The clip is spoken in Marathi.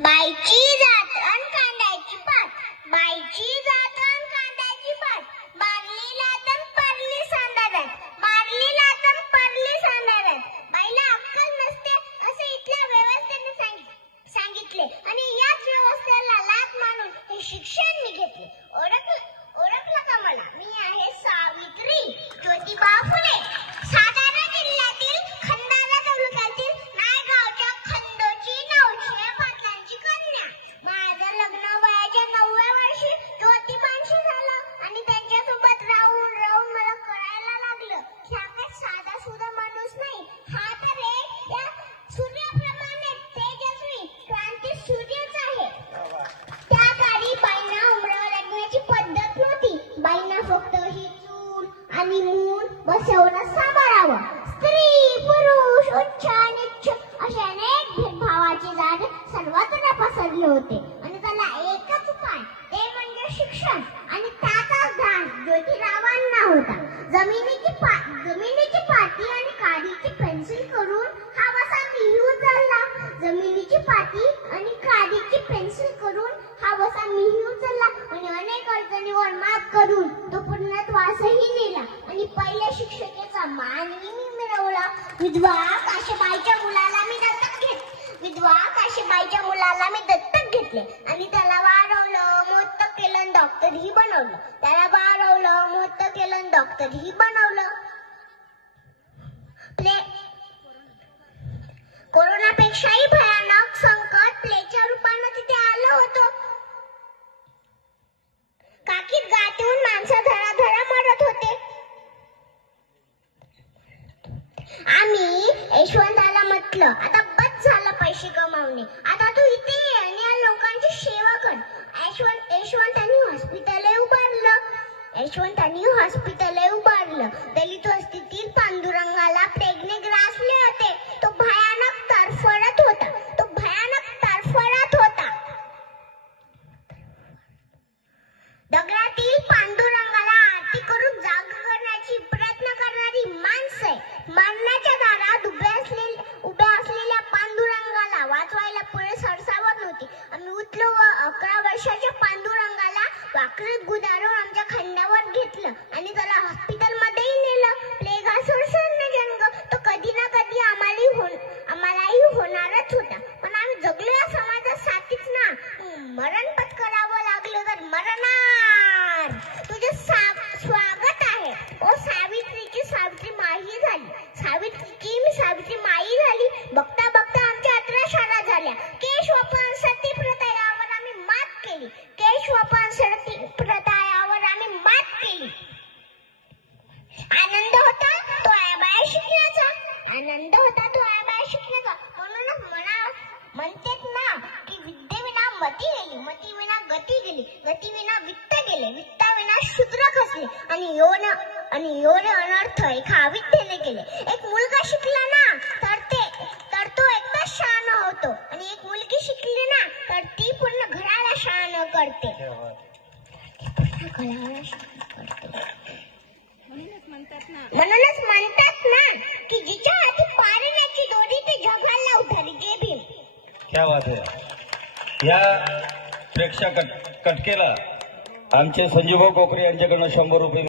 बाईची जात अन कांद्याची पात, बाईची जात अन कांद्याची पात, बारलीला तर परली सांदाड्यात, बारलीला तर परली सांदाड्यात. बाईला अक्कल नसते असे इथल्या व्यवस्थेने सांगितले आणि याच व्यवस्थेला लाथ मारून हे शिक्षण मी घेतले. ओळखलं का मला? मी आहे सावित्री ज्योतिबा फुले, सातारा जिल्ह्यातील खंडाळा तालुक्यातील नायगावच्या खंडोची 900 पाटलांची कन्या. माझं लग्न वयाच्या 9व्या वर्षी ज्योतिबांशी झालं आणि त्यांच्यासोबत राहून मला कळायला लागलं की हा काही साधा सुद्धा माणूस नाही, हा तर या सूर्याप्रमाणे तेजस्वी क्रांती सूर्यच आहे. त्या काळी बाईंना उमरावर लागण्याची पद्धत नव्हती. बाईंना फक्त ही चूल आणि मूल बसवून सांभाळावं. स्त्री पुरुष उच्च नीच असे अनेक भेदभावाचे जाड सर्वत्र पसरले होते आणि त्याला एकच उपाय, ते म्हणजे शिक्षण. आणि त्याचा ध्यान ज्योतिरावांना होता. जमिनीची पाटी आणि काडीची पेन्सिल करून हा वसा मिही उचलला. जमिनीची पाटी आणि काडीची पेन्सिल करून हा वसा मिही उचलला आणि अनेक अडचणीवर मात करून तो पूर्णत्वासही नेला आणि पहिल्या शिक्षकेचा मानही मिळवला. विधवा काशीबाईच्या मुलाला मी दत्तक घेतले आणि त्याला वाढवलं, मोठं केलं, डॉक्टरही बनवलं. कोरोनापेक्षाही भयानक संकट प्लेच्या रूपाने तिथे आलं होतं. काकीत गाठून माणसं धडाधडा मरत होते. आम्ही यशवंताला म्हटलं, आता बस झालं पैसे कमावणे, आता तू इथे ये आणि या लोकांची सेवा कर. यशवंतांनी हॉस्पिटल उभारलं. दलित वस्तीतील पांडुरंगाला प्लेगने ग्रासले होते. तो भयानक तरफडत होता. दगडातील पांडुरंगाला आरती करून जाग करण्याची प्रयत्न करणारी माणसे मरणाच्या दारात उभ्या असलेल्या पांडुरंगाला वाचवायला पुढे सरसावत नव्हती. आम्ही उठलो व 11 वर्षाच्या पांडुरंगाला वाकरीत गुदारून आमच्या खांद्यावर घेतलं आणि त्याला हॉस्पिटलमध्येही नेलं. प्लेग हा संसर्गजन्य तो कधी ना कधी आम्हालाही होणारच होता, पण आम्ही जगलो या समाजासाठीच ना. मरण पत्करावं लागलं तर मरणार. तुझे स्वागत आहे. ओ सावित्रीची सावित्री माई झाली. सावित्री माई झाली. बघता बघता आमच्या 18 शाळा झाल्या. केशवपण सती प्रथा यावर आम्ही मात केली. आनंद होता तो आबाया शिकण्याचा. म्हणतात ना की विद्येविना मती गेली, मतीविना गती गेली, गतीविना वित्त गेले, वित्ताविना शूद्र खचले आणि एवढे अनर्थ एका अविद्येने केले. एक मुलगा शिकला ना तर तो एकटाच शहाणा होतो आणि एक मुलगी शिकली ना तर ती पूर्ण घराला शहाणा करते. म्हणूनच म्हणतात ना की जिच्या हाती पारण्याची दोरी ते जगाला उधारी. जय भीम. क्या बात आहे. या प्रेक्षक कटकेला आमचे संजीवभाऊ कोकरे यांच्याकडून 100 रुपये